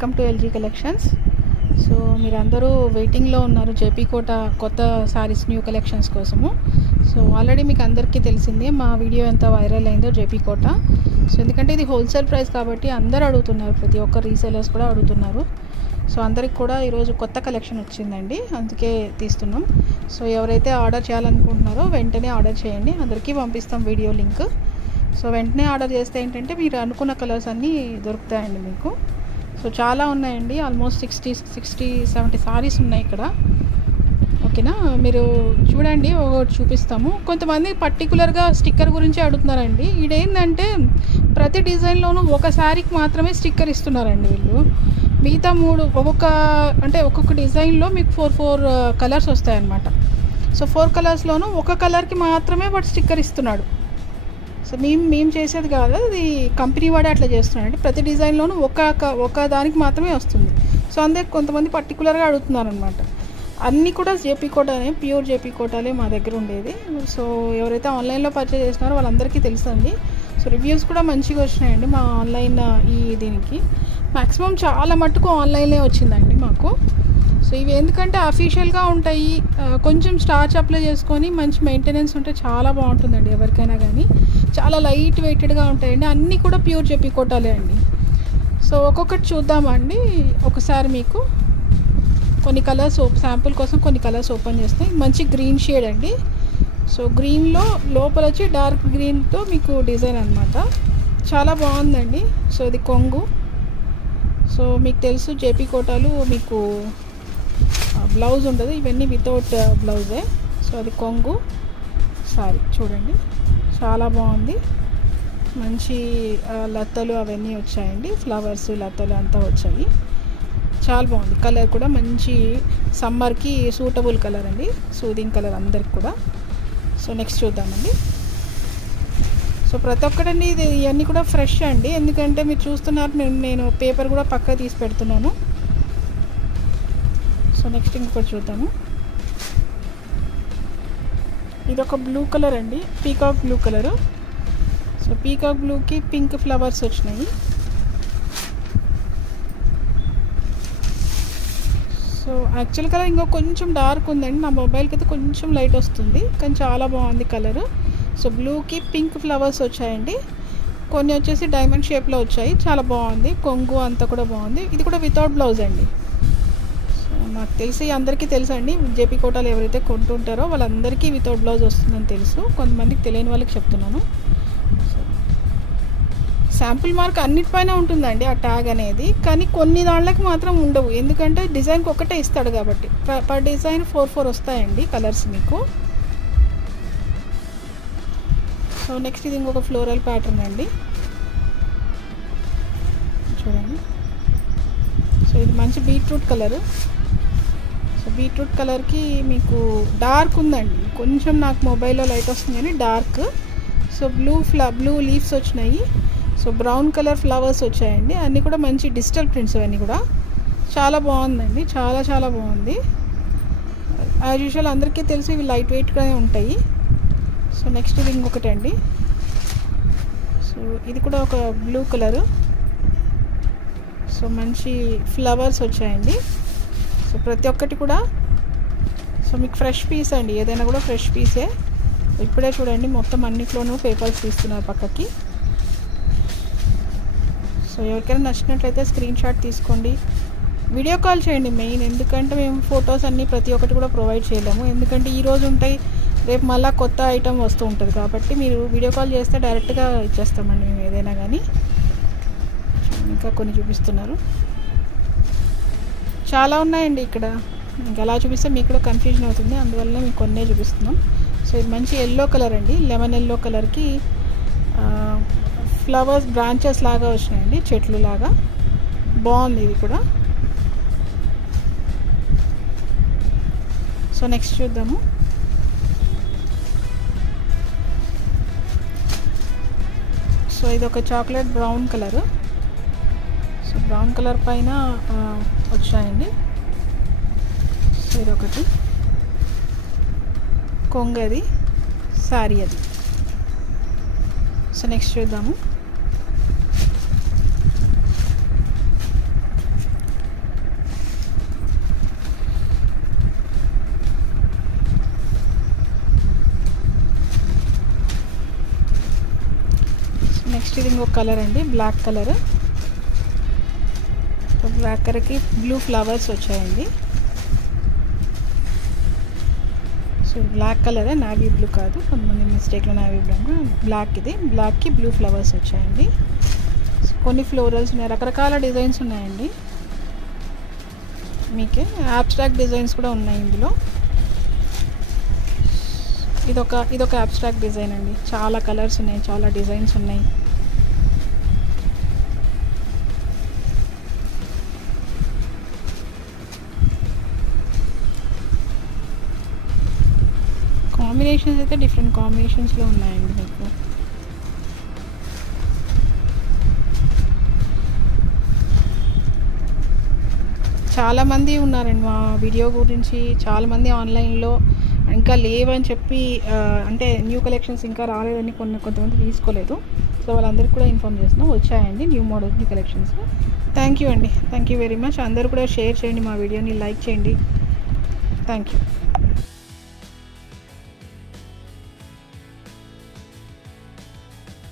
Welcome to LG collections. So మీరందరూ వెయిటింగ్లో ఉన్నారు JP కోట కొత్త సారీస్ న్యూ కలెక్షన్స్ కోసము. సో ఆల్రెడీ మీకు అందరికీ తెలిసిందే మా వీడియో ఎంత వైరల్ అయిందో జేపీ కోట. సో ఎందుకంటే ఇది హోల్సేల్ ప్రైస్ కాబట్టి అందరూ అడుగుతున్నారు, ప్రతి ఒక్క రీసేలర్స్ కూడా అడుగుతున్నారు. సో అందరికి కూడా ఈరోజు కొత్త కలెక్షన్ వచ్చిందండి, అందుకే తీస్తున్నాం. సో ఎవరైతే ఆర్డర్ చేయాలనుకుంటున్నారో వెంటనే ఆర్డర్ చేయండి, అందరికీ పంపిస్తాం వీడియో లింక్. సో వెంటనే ఆర్డర్ చేస్తే ఏంటంటే మీరు అనుకున్న కలర్స్ అన్నీ దొరుకుతాయండి మీకు. సో చాలా ఉన్నాయండి, ఆల్మోస్ట్ 60-70 సారీస్ ఉన్నాయి ఇక్కడ. ఓకేనా, మీరు చూడండి, ఒకటి చూపిస్తాము. కొంతమంది పర్టికులర్గా స్టిక్కర్ గురించి అడుగుతున్నారండి. ఇదేంటంటే ప్రతి డిజైన్లోనూ ఒక శారీకి మాత్రమే స్టిక్కర్ ఇస్తున్నారండి వీళ్ళు. మిగతా ఒక్కొక్క డిజైన్లో మీకు 4 కలర్స్ వస్తాయన్నమాట. సో 4 కలర్స్లోనూ ఒక కలర్కి మాత్రమే వాడు స్టిక్కర్ ఇస్తున్నాడు. సో మేము చేసేది కాదు, అది కంపెనీ వాడే అట్లా చేస్తున్నాడు. ప్రతి డిజైన్లోనూ ఒక దానికి మాత్రమే వస్తుంది. సో అందుకే కొంతమంది పర్టికులర్గా అడుగుతున్నారనమాట. అన్నీ కూడా జేపీ కోటానే, ప్యూర్ జేపీ కోటాలే మా దగ్గర ఉండేది. సో ఎవరైతే ఆన్లైన్లో పర్చేజ్ చేస్తున్నారో వాళ్ళందరికీ తెలుసండి. సో రివ్యూస్ కూడా మంచిగా వచ్చినాయండి మా ఆన్లైన్ దీనికి. మ్యాక్సిమం చాలా మట్టుకు ఆన్లైన్లే వచ్చిందండి మాకు. సో ఇవి ఎందుకంటే అఫీషియల్గా ఉంటాయి, కొంచెం స్టార్చ్ అప్లై చేసుకొని మంచి మెయింటెనెన్స్ ఉంటే చాలా బాగుంటుందండి ఎవరికైనా కానీ. చాలా లైట్ వెయిటెడ్గా ఉంటాయండి, అన్నీ కూడా ప్యూర్ జేపీ కోటాలే అండి. సో ఒక్కొక్కటి చూద్దామండి ఒకసారి. మీకు కొన్ని కలర్స్ శాంపుల్ కోసం కొన్ని కలర్స్ ఓపెన్ చేస్తాయి. మంచి గ్రీన్ షేడ్ అండి. సో గ్రీన్లో లోపల వచ్చి డార్క్ గ్రీన్తో మీకు డిజైన్ అనమాట, చాలా బాగుందండి. సో ఇది కొంగు. సో మీకు తెలుసు జేపీ కోటాలు మీకు బ్లౌజ్ ఉండదు, ఇవన్నీ వితౌట్ బ్లౌజే. సో అది కొంగు సారీ చూడండి, చాలా బాగుంది. మంచి లతలు అవన్నీ వచ్చాయండి, ఫ్లవర్స్ లతలు అంతా వచ్చాయి, చాలా బాగుంది. కలర్ కూడా మంచి సమ్మర్కి సూటబుల్ కలర్ అండి, సూదింగ్ కలర్ అందరికి కూడా. సో నెక్స్ట్ చూద్దామండి. సో ప్రతి ఒక్కటండి ఇవన్నీ కూడా ఫ్రెష్ అండి, ఎందుకంటే మీరు చూస్తున్నారు నేను పేపర్ కూడా పక్క తీసి పెడుతున్నాను. సో నెక్స్ట్ ఇంకొకటి చూద్దాము. ఇది ఒక బ్లూ కలర్ అండి, peacock blue colour. So peacock బ్లూకి పింక్ ఫ్లవర్స్ వచ్చినాయి. సో యాక్చువల్ కలర్ ఇంకో కొంచెం డార్క్ ఉందండి, నా మొబైల్కి అయితే కొంచెం లైట్ వస్తుంది, కానీ చాలా బాగుంది కలరు. సో బ్లూకి పింక్ ఫ్లవర్స్ వచ్చాయండి, కొన్ని వచ్చేసి డైమండ్ షేప్లో వచ్చాయి, చాలా బాగుంది. కొంగు అంతా కూడా బాగుంది. ఇది కూడా వితౌట్ బ్లౌజ్ అండి. నాకు తెలిసి అందరికీ తెలుసు అండి, జేపీ కోటాలు ఎవరైతే కొంటుంటారో వాళ్ళందరికీ వితౌట్ బ్లౌజ్ వస్తుందని తెలుసు, కొంతమందికి తెలియని వాళ్ళకి చెప్తున్నాను. శాంపుల్ మార్క్ అన్నిటిపైన ఉంటుందండి ఆ ట్యాగ్ అనేది, కానీ కొన్ని దాంట్లోకి మాత్రం ఉండవు, ఎందుకంటే డిజైన్కి ఒకటే ఇస్తాడు కాబట్టి. పర్ డిజైన్ 4 వస్తాయండి కలర్స్ మీకు. సో నెక్స్ట్ ఇది ఇంకొక ఫ్లోరల్ ప్యాటర్న్ అండి, చూడండి. సో ఇది మంచి బీట్రూట్ కలరు. సో బీట్రూట్ కలర్కి మీకు డార్క్ ఉందండి, కొంచెం నాకు మొబైల్లో లైట్ వస్తుంది కానీ డార్క్. సో బ్లూ లీవ్స్ వచ్చినాయి. సో బ్రౌన్ కలర్ ఫ్లవర్స్ వచ్చాయండి, అన్నీ కూడా మంచి డిజిటల్ ప్రింట్స్, అవన్నీ కూడా చాలా బాగుందండి, చాలా చాలా బాగుంది. యాజ్ యూజువల్ అందరికీ తెలిసి ఇవి లైట్ వెయిట్గానే ఉంటాయి. సో నెక్స్ట్ ఇది ఇంకొకటి అండి. సో ఇది కూడా ఒక బ్లూ కలరు. సో మంచి ఫ్లవర్స్ వచ్చాయండి. సో ప్రతి ఒక్కటి కూడా సో మీకు ఫ్రెష్ పీస్ అండి, ఏదైనా కూడా ఫ్రెష్ పీసే. ఇప్పుడే చూడండి మొత్తం అన్నిట్లోనూ పేపర్స్ తీస్తున్నారు పక్కకి. సో ఎవరికైనా నచ్చినట్లయితే స్క్రీన్ షాట్ తీసుకోండి, వీడియో కాల్ చేయండి మెయిన్, ఎందుకంటే మేము ఫొటోస్ అన్నీ ప్రతి ఒక్కటి కూడా ప్రొవైడ్ చేయలేము, ఎందుకంటే ఈరోజు ఉంటాయి, రేపు మళ్ళీ కొత్త ఐటమ్ వస్తూ ఉంటుంది కాబట్టి మీరు వీడియో కాల్ చేస్తే డైరెక్ట్గా ఇచ్చేస్తామండి మేము ఏదైనా కానీ. ఇంకా కొన్ని చూపిస్తున్నారు, చాలా ఉన్నాయండి ఇక్కడ. ఇంకా అలా చూపిస్తే మీకు కూడా కన్ఫ్యూజన్ అవుతుంది, అందువల్ల మేము కొన్నే చూపిస్తున్నాం. సో ఇది మంచి ఎల్లో కలర్ అండి, లెమన్ ఎల్లో కలర్కి ఫ్లవర్స్ బ్రాంచెస్ లాగా వచ్చినాయండి, చెట్లు లాగా బాగుంది ఇది కూడా. సో నెక్స్ట్ చూద్దాము. సో ఇది ఒక chocolate brown colour. So brown colour పైన వచ్చాయండి. సో ఇది ఒకటి కొంగది శారీ అది. సో నెక్స్ట్ చూద్దాము. నెక్స్ట్ ఇది ఇంకొక కలర్ అండి, బ్లాక్ కలర్. బ్లాక్ కలర్కి బ్లూ ఫ్లవర్స్ వచ్చాయండి. సో బ్లాక్ కలరే, నావీ బ్లూ కాదు, కొంతమంది మిస్టేక్లో నావీ బ్లూ, బ్లాక్. ఇది బ్లాక్కి బ్లూ ఫ్లవర్స్ వచ్చాయండి. కొన్ని ఫ్లోరల్స్ ఉన్నాయి, రకరకాల డిజైన్స్ ఉన్నాయండి. మీకే అబ్స్ట్రాక్ట్ డిజైన్స్ కూడా ఉన్నాయి ఇందులో. ఇదొక అబ్స్ట్రాక్ట్ డిజైన్ అండి. చాలా కలర్స్ ఉన్నాయి, చాలా డిజైన్స్ ఉన్నాయి. కాంబినేషన్స్ అయితే డిఫరెంట్ కాంబినేషన్స్లో ఉన్నాయండి మీకు. చాలామంది ఉన్నారండి మా వీడియో గురించి, చాలామంది ఆన్లైన్లో ఇంకా లేవని చెప్పి, అంటే న్యూ కలెక్షన్స్ ఇంకా రాలేదని కొంతమంది తీసుకోలేదు. సో వాళ్ళందరికీ కూడా ఇన్ఫామ్ చేస్తున్నాం, వచ్చాయండి new models, new collections. Thank you అండి, థ్యాంక్ యూ వెరీ మచ్. అందరూ కూడా షేర్ చేయండి, మా వీడియోని లైక్ చేయండి. Thank you.